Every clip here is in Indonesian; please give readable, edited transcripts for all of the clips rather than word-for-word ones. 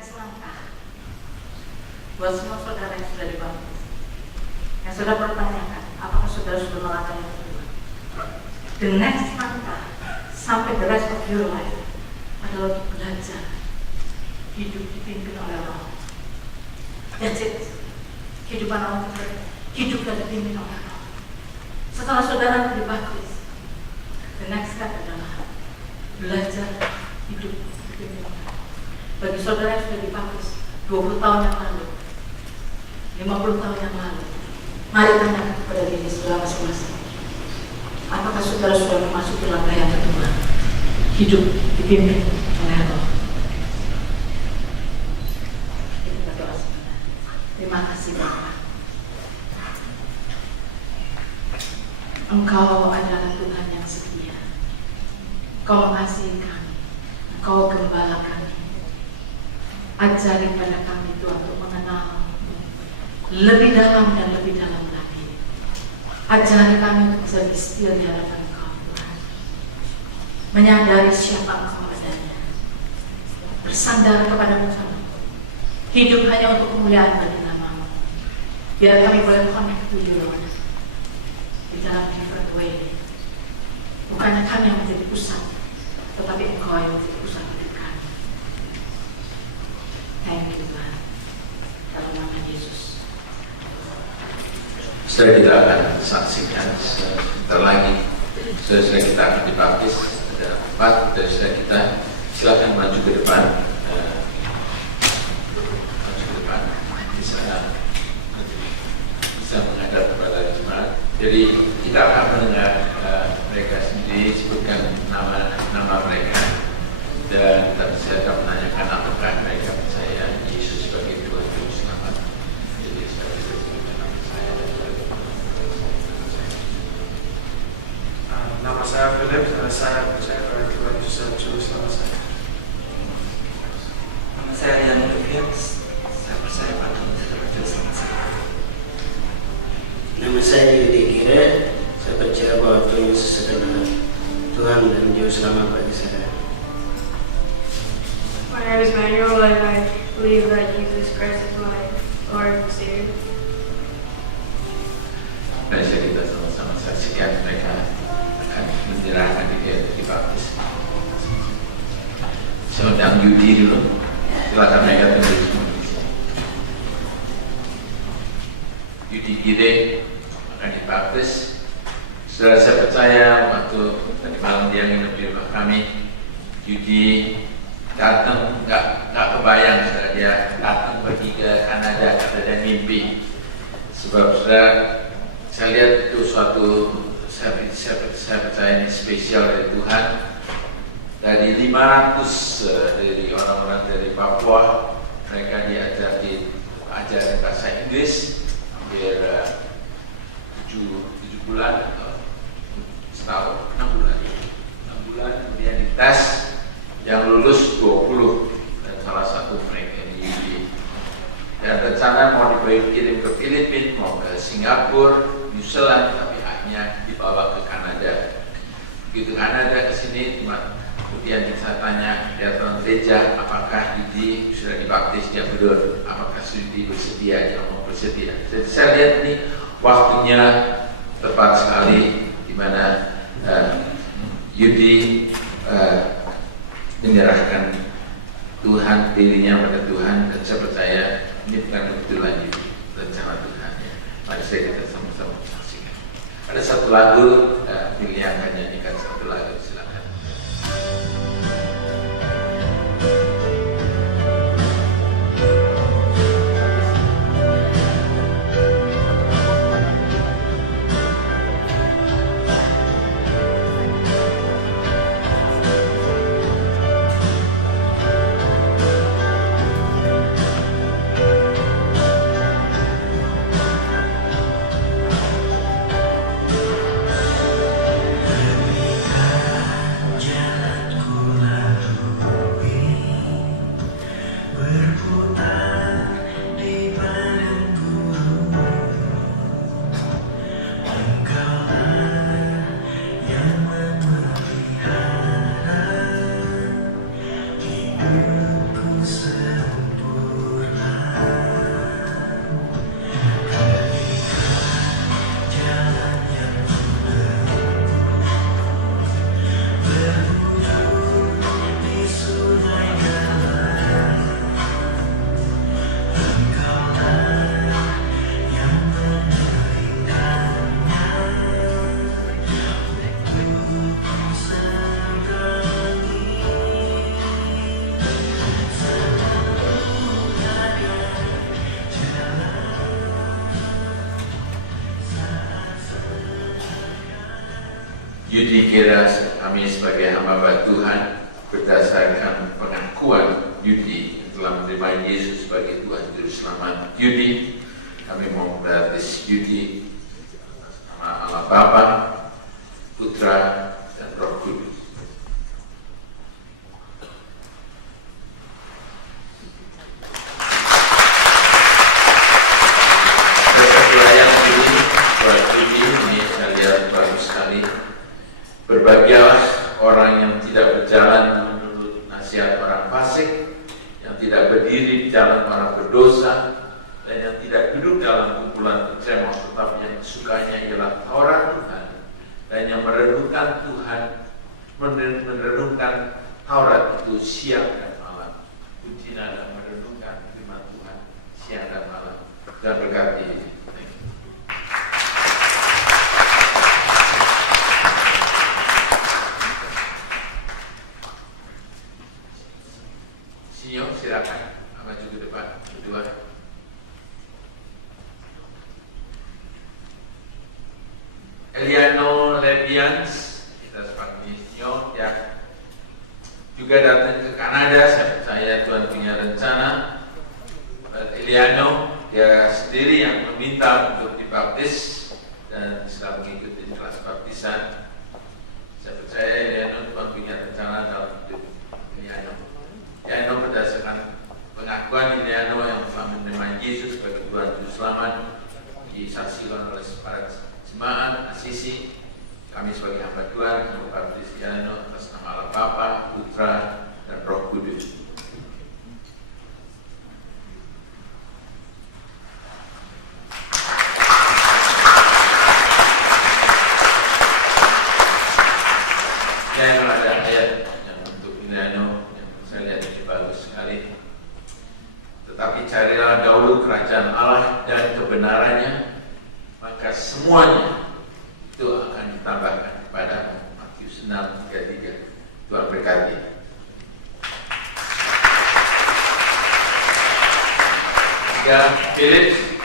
next langkah buat semua saudara yang sudah dibaptis, yang sudah bertanyakan apakah saudara sudah melangkah yang kedua. The next langkah sampai the rest of your life adalah untuk belajar hidup dipimpin oleh Roh. That's it. Kehidupan orang itu hidup dan dipimpin oleh Roh. Setelah saudara dibaptis, the next step adalah belajar hidup dipimpin oleh Roh. Bagi saudara yang sudah dibaptis 20 tahun yang lalu, 50 tahun yang lalu, mari tanyakan kepada diri saudara masing-masing, apakah saudara sudah memasuki langkah yang kedua, hidup dipimpin oleh Roh. Kita berdoa sebentar. Terima kasih Bapa. Engkau adalah Tuhan yang setia. Engkau mengasihi kami. Engkau gembala kami. Ajari pada kami Tuhan untuk mengenal lebih dalam dan lebih dalam lagi. Ajari kami untuk bisa setia di hadapan Engkau Tuhan. Menyadari siapa Engkau adanya. Bersandar kepada Engkau. Hidup hanya untuk kemuliaan bagi nama-Mu. Biar kami boleh connect to you Lord. Di dalam different way. Bukannya kami yang menjadi pusat, tetapi Engkau yang menjadi pusat hidup kami. Thank you Tuhan. Dalam nama Yesus. Setelah kita akan saksikan sebentar lagi, setelah kita akan dibaptis, ada 4 dari setelah kita, silakan maju ke depan, bisa menghadap kepada jemaat. Jadi kita akan mendengar mereka sendiri sebutkan nama mereka, dan saya akan menanyakan apakah mereka percaya Yesus sebagai Tuhan Juru Selamat. Jadi saya sebutkan nama saya dan nama saya Philip, saya percaya pada Tuhan Yesus Juru Selamat saya. Nama saya Rian Olivier, saya percaya pada Tuhan Juru Selamat saya. Nama saya Yudi Kire, saya percaya bahwa Tuhan Yesus adalah Tuhan dan Juru Selamat bagi saya. My name is Manuel and I believe that Jesus Christ is my Lord and Savior. Dan kita sama-sama saksikan mereka akan menyerahkan diri untuk dibaptis. Saya undang Yudi dulu, silakan mereka tunggu semua di sini. Yudi Gide akan dibaptis. Saudara, saya percaya waktu tadi malam dia nginep di rumah kami, Yudi datang, nggak kebayang saudara, dia datang pergi ke Kanada karena dia mimpi. Sebab saudara, saya lihat itu suatu, saya percaya ini spesial dari Tuhan. Dari 500 dari orang-orang dari Papua, mereka diajari bahasa Inggris hampir 7 bulan atau setahun, 6 bulan, kemudian dites. Yang lulus 20 dan salah satu mereka di dan rencana mau dikirim ke Filipina, mau ke Singapura, New Zealand, tapi akhirnya dibawa ke Kanada. Begitu Kanada ke sini, kemudian saya tanya dia tuan gereja, apakah Yudi sudah dibaptis? Dia belum. Apakah Yudi bersedia? Dia mau bersedia. Jadi saya lihat ini waktunya tepat sekali, di mana Yudi menyerahkan Tuhan, dirinya pada Tuhan, dan saya percaya ini bukan kebetulan Yudi, rencana Tuhan. Mari kita sama-sama saksikan. Ada satu lagu, pilihan akan nyanyikan satu lagu, silakan. Yudi kira kami sebagai hamba Tuhan berdasarkan pengakuan Yudi yang telah menerima Yesus sebagai Tuhan Juru Selamat Yudi, kami mau membaptis Yudi nama Allah Bapa, Putra, dan Roh Kudus. Berbahagialah orang yang tidak berjalan menurut nasihat orang fasik, yang tidak berdiri di jalan orang berdosa, dan yang tidak duduk dalam kumpulan pecemooh, tetapi yang sukanya ialah Taurat Tuhan, dan yang merenungkan Taurat itu siang dan malam. Kuncinya adalah merenungkan firman Tuhan siang dan malam. Dan berkati ini. Silakan, maju ke depan. Kedua, Eliano Levians, kita seperti Sinyo, ya, juga datang ke Kanada. Saya percaya Tuhan punya rencana. Eliano, dia sendiri yang meminta untuk dibaptis dan setelah mengikuti kelas baptisan. Saya percaya Eliano Tuhan punya rencana dalam hidup Eliano. Eliano berdasarkan pengakuan Eliano yang telah menerima Yesus sebagai Tuhan Juru Selamat disaksikan oleh para jemaat Asisi. Kami sebagai hamba Tuhan membaptis Eliano atas nama Allah Bapa, Putra, dan Roh Kudus. Eliano ada ayat yang untuk Eliano. Saya lihat ini bagus sekali. Tetapi carilah dahulu kerajaan Allah dan kebenarannya, maka semuanya itu akan ditambahkan kepadamu. Matius 6:33. Tuhan berkati. Tiga, Philip.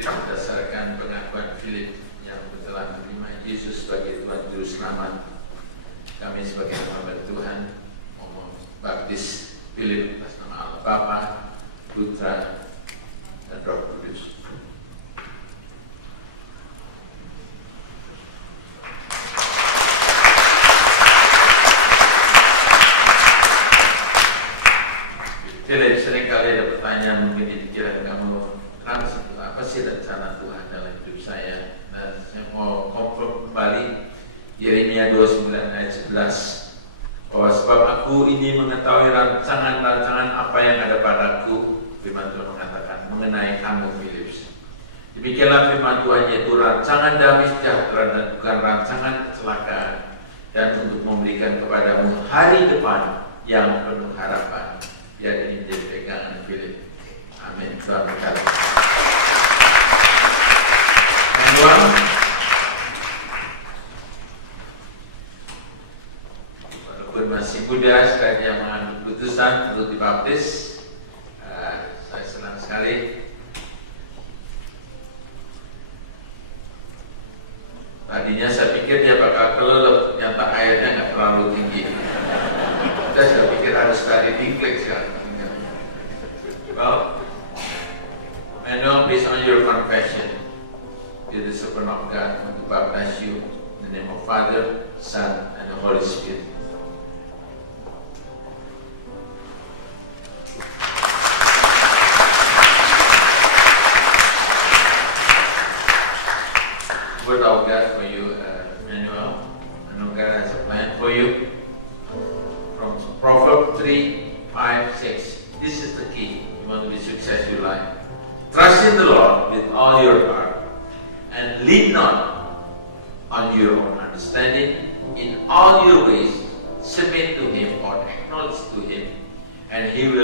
Berdasarkan pengakuan Philip yang telah menerima Yesus sebagai Tuhan Juru Selamat, kami sebagai hamba Tuhan mau membaptis Philip atas nama Allah Bapa, Putra, dan Roh Kudus. Philip, seringkali ada pertanyaan mungkin di pikiran kamu, apa sih rencana Tuhan dalam hidup saya? Dan saya mau confirm kembali Yeremia 29 ayat 11 bahwa sebab aku ini mengetahui rancangan-rancangan apa yang ada padaku, firman Tuhan mengatakan mengenai kamu Philips. Demikianlah firman Tuhan, yaitu rancangan damai sejahtera dan bukan rancangan kecelakaan, dan untuk memberikan kepadamu hari depan yang penuh harapan. Biar ini menjadi pegangan Philip. Amin. Tuhan berkati. Walaupun masih muda, setelah dia mengambil keputusan untuk dibaptis, saya senang sekali. Tadinya saya pikir dia bakal kelelep, ternyata airnya nggak terlalu tinggi. Saya pikir harus tadi diklik sekarang. Well, Manuel, based on your confession, you're the servant of God, to baptize you in the name of Father, Son, and the Holy Spirit. Word of God for you, Manuel. I know God has a plan for you. From Proverbs 3:5-6. This is the key. You want to be successful in life. Trust in the Lord with all your heart, and lean not on your own understanding. In all your ways, submit to Him or acknowledge to Him, and He will